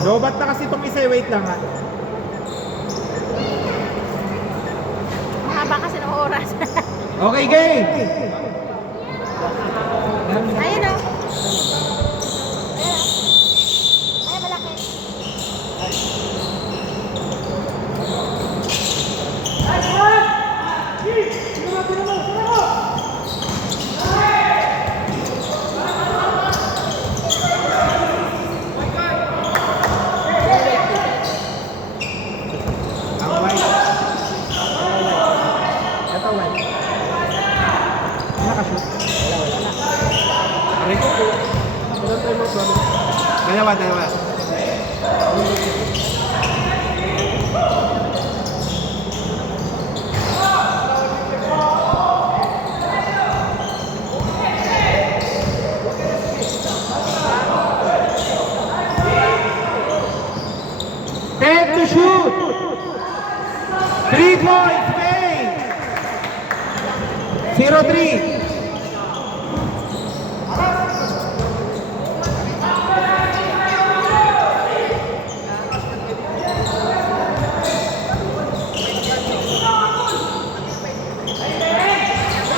Lobat na kasi itong isa, wait lang ha. Mahaba kasi ng oras. Okay, game! Ayun o. Ay, malaki. Ang white. Ito white. Nakashoot? Aray ko po. Dalawa, dalawa. Ten to shoot. 3 points, Spain. 0-3.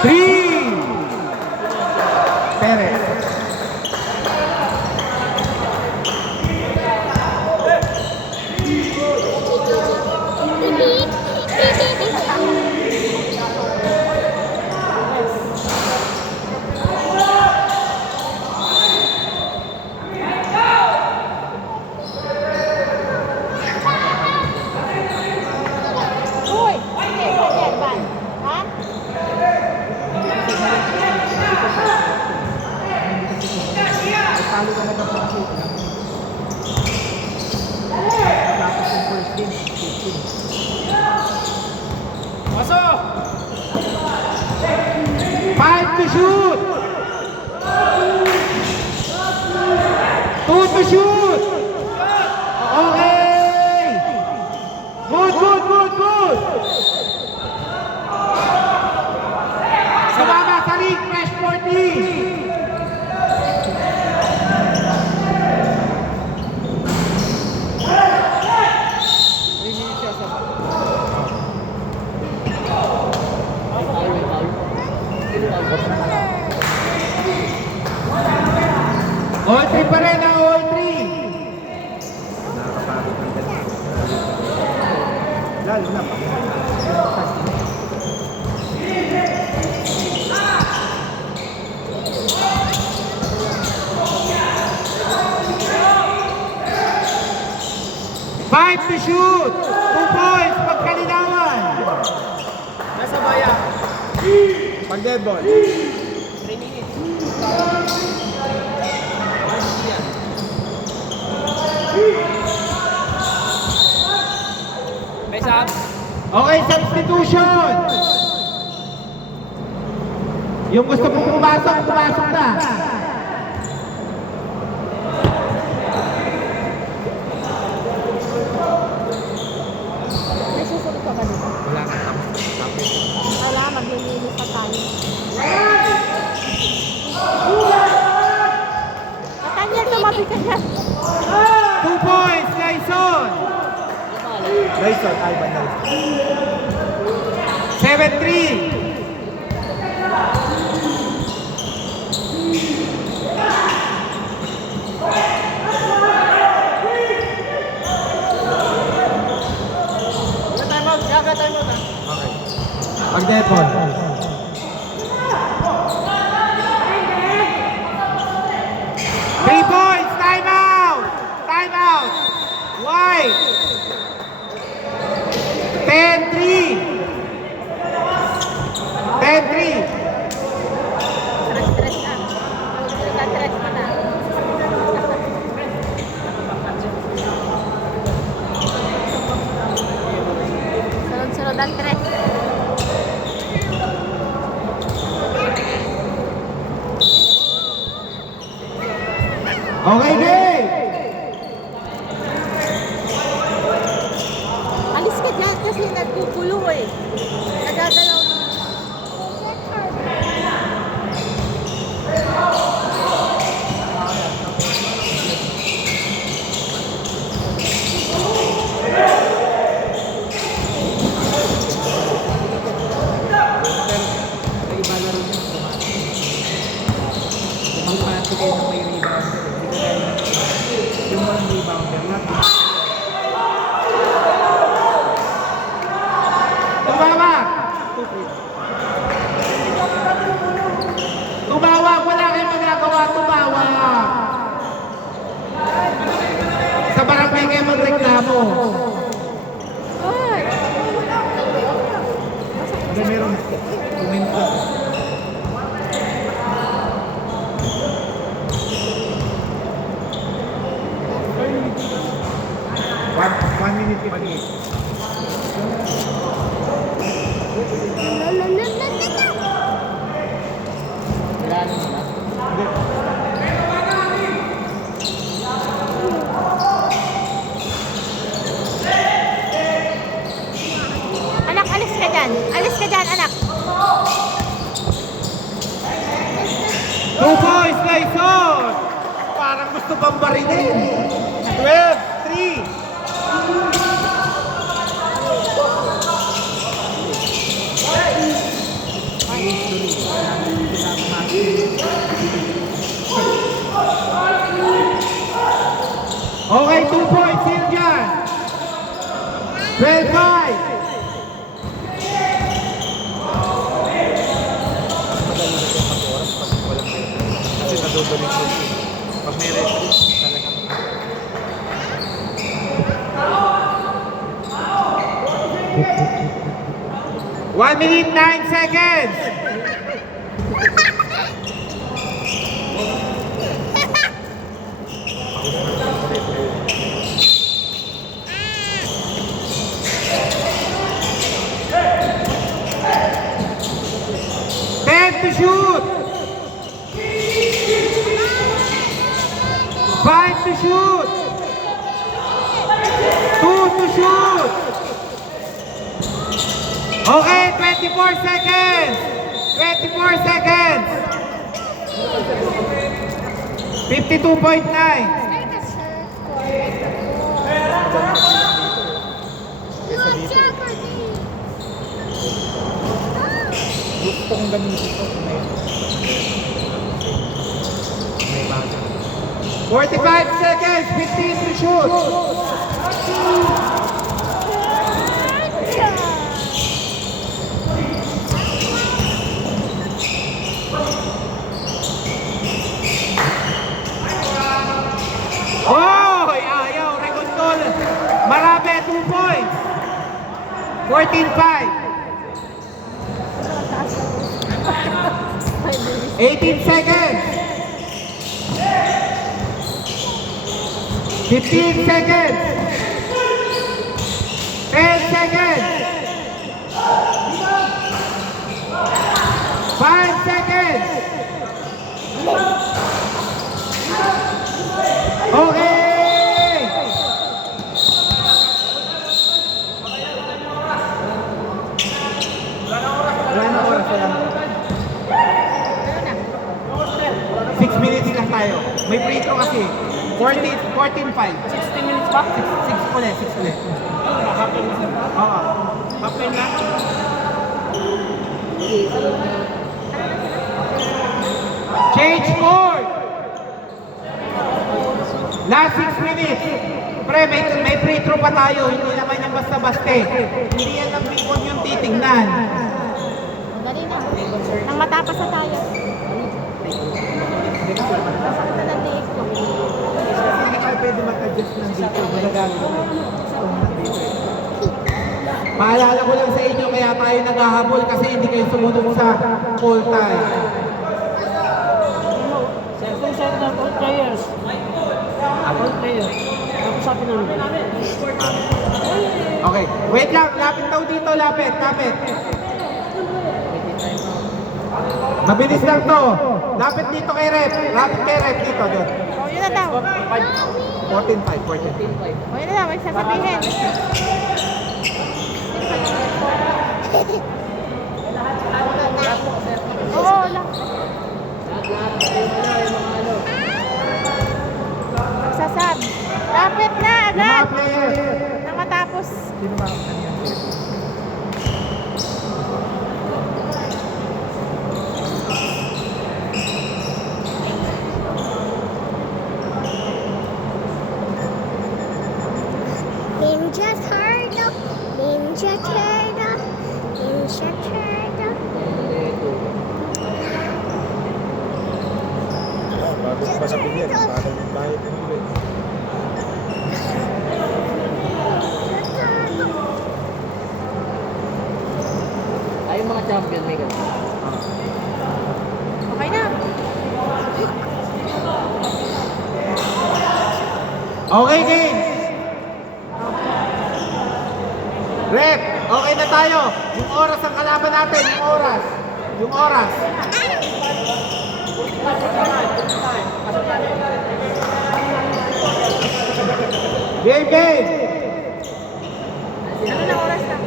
Three. Perez. Uy! Sige, yan, ban. Ha? Talo ka na ba kasi? Tapos yung first game, 15. Pasok! 5 to shoot! 2 to shoot! Okay! Good, good, good, good! Sumama sa ring, fresh 40! All 3 pa rin ang all 3. Nakakapagod ng ganun. Lalo na pa. 5 to shoot! 2 points pagkalinawan! Nasa baya. Pag dead ball. 3 minutes. Okay, substitution! Yung gusto mong pumasok, pumasok na. May susunod ka ba dito? Wala na, tapos. Wala, maglilinis pa tayo. Natanyag, tumabi ka dyan. 2 points, Lyson! Lyson, Ivan Lyson. 7-3. Okay. Pag-dead ball. 3 points, time out! Time out! Why? 10-3. 10-3. Stress na. Stress pa na. Sunod-sunod ang stress. Okay, game! Alis ka dyan kasi nagkukulo eh. Nagagalaw na. mamaya kayo magreklamo. Ay! Hindi, meron. Kuminto. One minute maliit. Anak, alis ka dyan. Alis ka dyan, anak. 2 points, Quezon! Parang gusto pang barilin. 12-3. Okay, 2 points, sino dyan? 12-5. Kasi nadodoling ko. Pag may referee, talagang 1 minute 9 seconds. To shoot! 5 to shoot! 2 to shoot! Okay, 24 seconds! 24 seconds! 52.9. Gusto kong gamitin ito kung may bago. 45 seconds, 15 to shoot. Oh, ayaw, Recondol. Marami, 2 points. 14-5. 18 seconds. 15 seconds. 10 seconds. 5 seconds. Okay. Wala na oras. 6 minutes lang tayo. May free throw kasi. 14-5. 60 minutes ba? 6 ulit. Happen na. Oo. Happen na. Change court! Last 6 minutes. Pre, may free throw pa tayo. Hindi naman yung basta-baste. Hindi yan ang bicon yung titingnan. Dali na. Nang matapos na tayo. Masakit na ng liig ko. Hindi tayo pwede mag-adjust ng dito. Magagamit ko. Paalala ko lang sa inyo, kaya tayo naghahabol kasi hindi kayo sumunod sa full time. Kung sa all players. All players. Tapos sabi namin. Okay, wait lang. Lapit daw dito, lapit. Mabilis lang to. Lapit dito kay Rep. Lapit kay Rep dito. Doon. O, yun na daw. 14-5. O, yun na daw. May sasabihin. Oo, lang. Magsasab. Lapit na, Yung mga agad. players. Nang matapos. Sino ba ang kanyan? Ninja Turtle, Ninja Turtle, Ninja Turtle. Bago pa sa pinyan, bago yung bayad ng ulit. Okay, game. Rep, okay na tayo. Yung oras ang kalaban natin, yung oras. Yung oras. Game, game. Ano na oras na?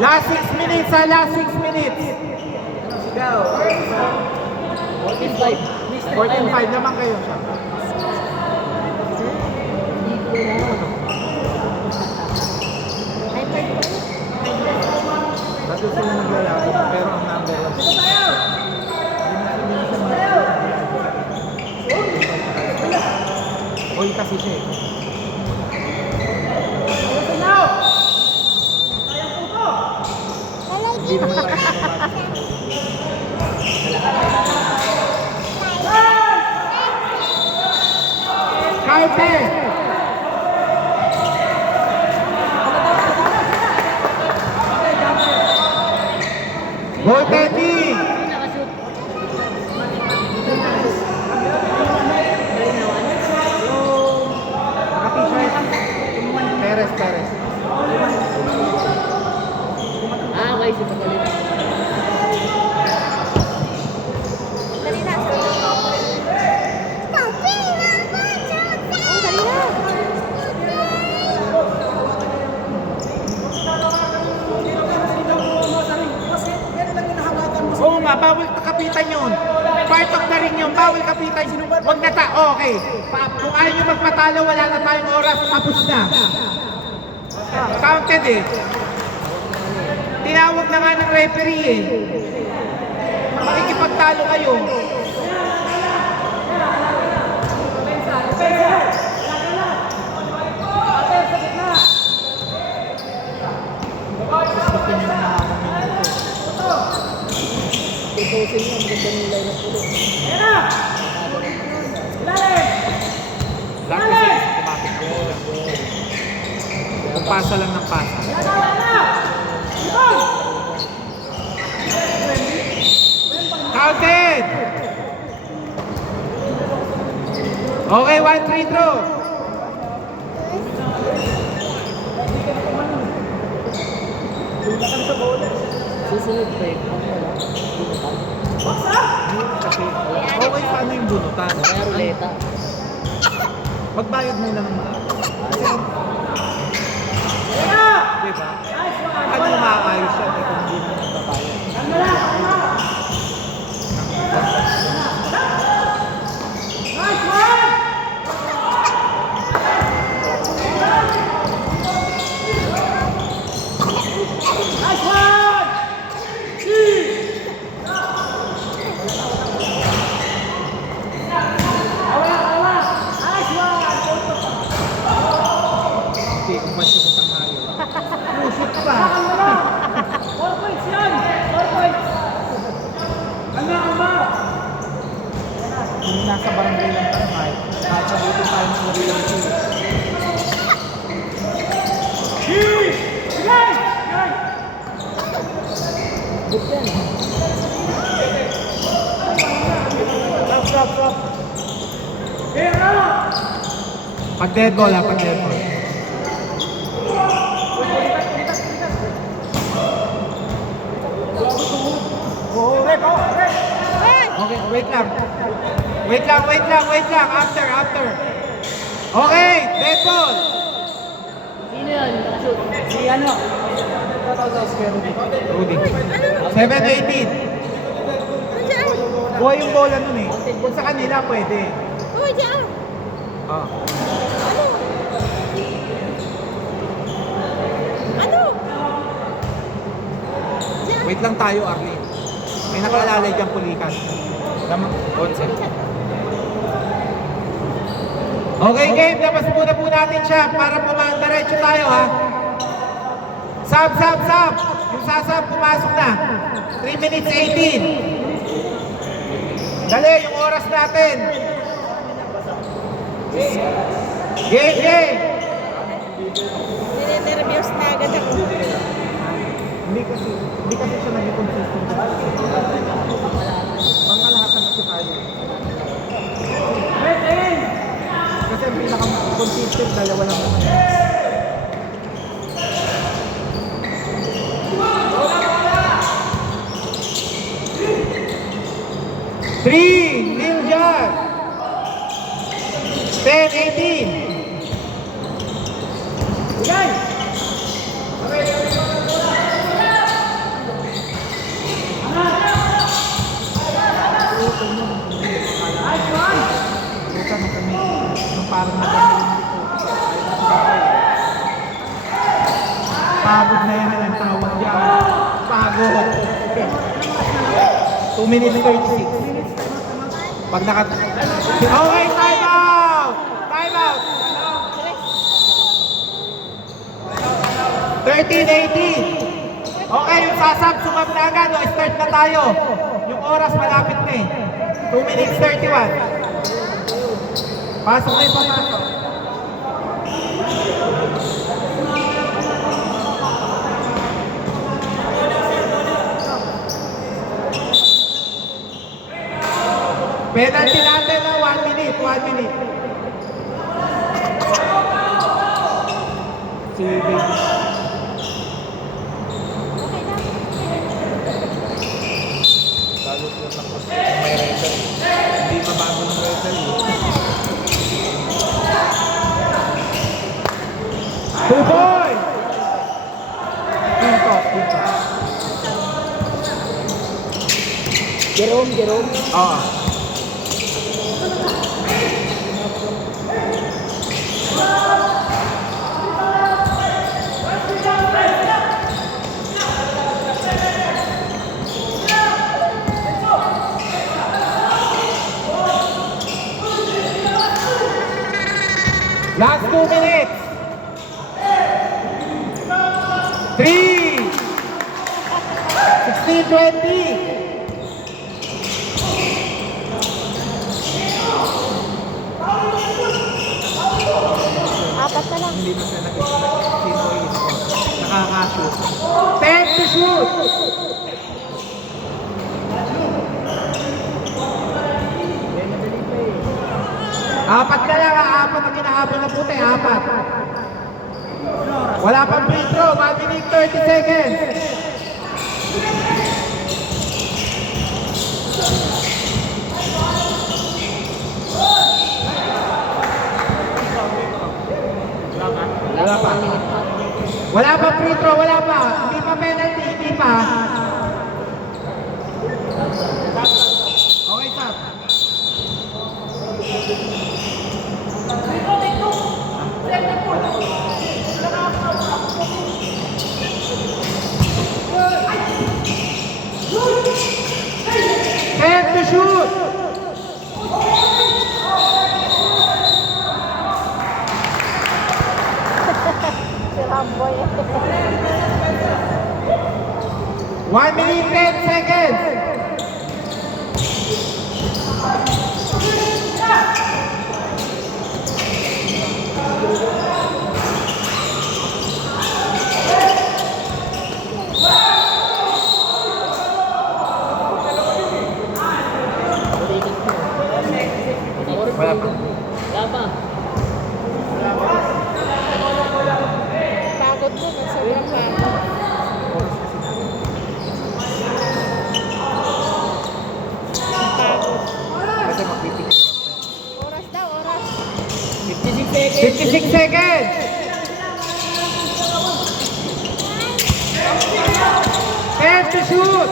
Last 6 minutes ha, last 6 minutes. 14-5 naman kayo siya. Kasi sila naglalaro, pero ang number one. Oy, kasi siya eh. Hello, give me. Karte! Goaltending! Perez, Perez. Ah, okay, si Pagalit. Dali na. Dali na. Oo nga, bawal kapitan yun. Part of na rin yun, bawal kapitan. Huwag na okay. Kung ayaw nyo magpatalo, wala na tayong oras, tapos na. Counted eh. Tinawag na nga ng referee eh. Makikipagtalo kayo. Tutusin yung ganda ng line up ulit. Lahat kasi kumapit ng bola. Kung pasa lang ng pasa. Counted! Okay, 1 free throw. Susunod pa yun. Kasi, okay, paano yung bunutan? Kaya ruleta. Magbayad muna ng mga. Diba? Ano makakayos siya kung hindi mo nagbabayad? Hindi, kung ba't siya sa mayo. Pusot pa! 4 points yan! 4 points! Kung nasa barangay lang tayo, sabihin tayo ng Orilang Chile. Good yan. Stop. Pag dead ball ha, pag dead ball. Okay, wait lang. After. Okay, dead ball. Sino yan? Nakashoot. Si ano? Rudy. 7-18. Nandiyan. Buhay yung bola nun eh. Kung sa kanila pwede. Uy, diyan. Ah. Ano? Diyan. Wait lang tayo, Arlene. May nakalalay dyan pulikan. Concept. Okay, game. Labas muna po natin siya para diretso tayo, ha? Sub. Yung sasab, pumasok na. 3 minutes 18. Dali, yung oras natin. Game. Nire-nervyos na agad ako. Hindi kasi siya naging consistent. Pangkalahatan kasi tayo. Kasi consistent, dalawa lang naman. 3, Ninja. 10, 18. Buta na kami. Nung parang madami Pagod na yan ang tawag dyan. Pagod. 2 minutes 36. Pag naka... Okay, time out! Time out! 13-18. Okay, yung sasab, sumab na agad. O, start na tayo. Yung oras, malapit na eh. 2 minutes 31. Pasok na yung papasok. Penalty natin na 1 minute, 1 minute. Si Baby. Bago sila tapos may referee. Hindi pa bago ng referee. Tuboy! Pinto, pinto. Jerome. Oo. Last 2 minutes. 3, 16-20. Apat na lang. Hindi na siya nag-expect. Sino is nakaka-shoot. 10 to shoot. Kaya madali pa eh. Apat na lang, apat ang kinahabol ng puti, apat. Wala pang free throw, 1 minute 30 seconds. Wala pa. Wala pa free throw, wala pa. Hindi pa penalty, hindi pa. Okay, stop. Ten to shoot. Si Ramboy. 1 minute 10 seconds. Wala pa. Pagod din. Sobrang pagod. Pagod. Kasi magpipigil. Oras daw, oras. 56 seconds. 56 seconds. 10 to shoot.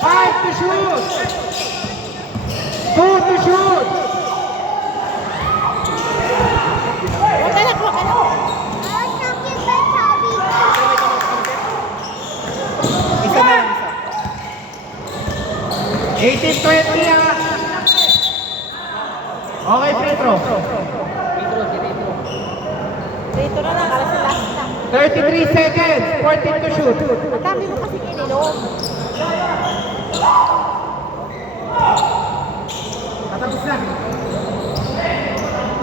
5 to shoot. 2 to shoot. Huwag ka lang, huwag ka lang. Isa na, isa. 18-20 ah. Okay, free throw. Dito na lang, alas last na. 33 seconds. 14 to shoot. Ang dami mo kasi kininom. Tatapos na.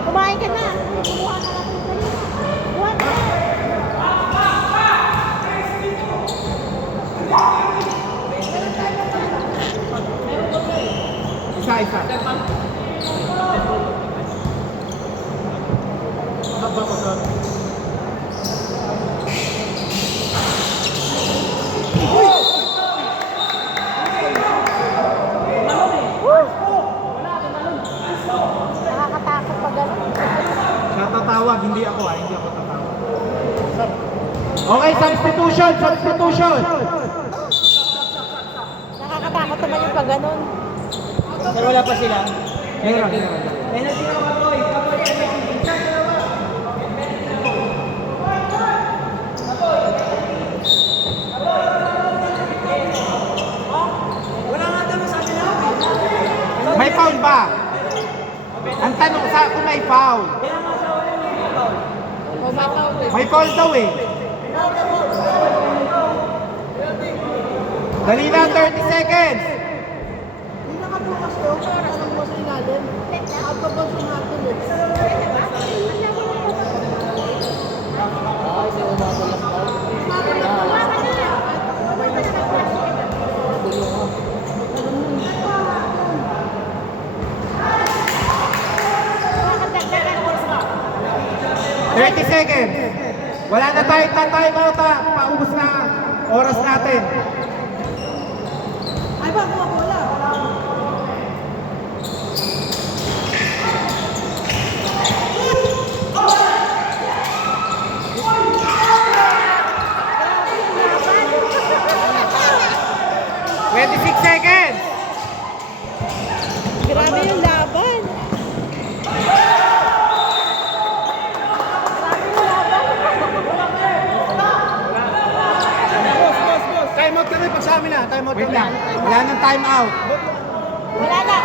Kumain ka na. Kumuha na natin dali. Kuha na. Isa, isa. tatawag, hindi ako hindi ako tatawag. Okay, substitution. Nakakatakot naman yung pag ganun. Pero wala pa sila. Meron. Penalty na Kapoy. Kapoy, May foul ba? Ang tanong sa kung may foul. May foul daw eh. Dali na, 30 seconds. Hindi nakabukas to. Parang mo sa ilalim. Nakapabag yung natin eh. Thirty seconds. Wala na tayo time out ha. Paubos na oras natin. Ay ba, wala. Twenty-six seconds. Grabe yung laban. Time out kami pag sa amin na. Time out Wait kami. lang. Wala nang time out. Wala na.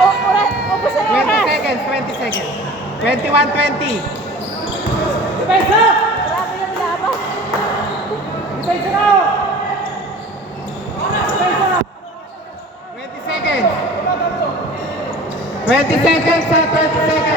Ubus na 20 oras. seconds. 20 seconds. 21-20. Grabe yung laban. 20 seconds. 20 seconds sa 20 seconds.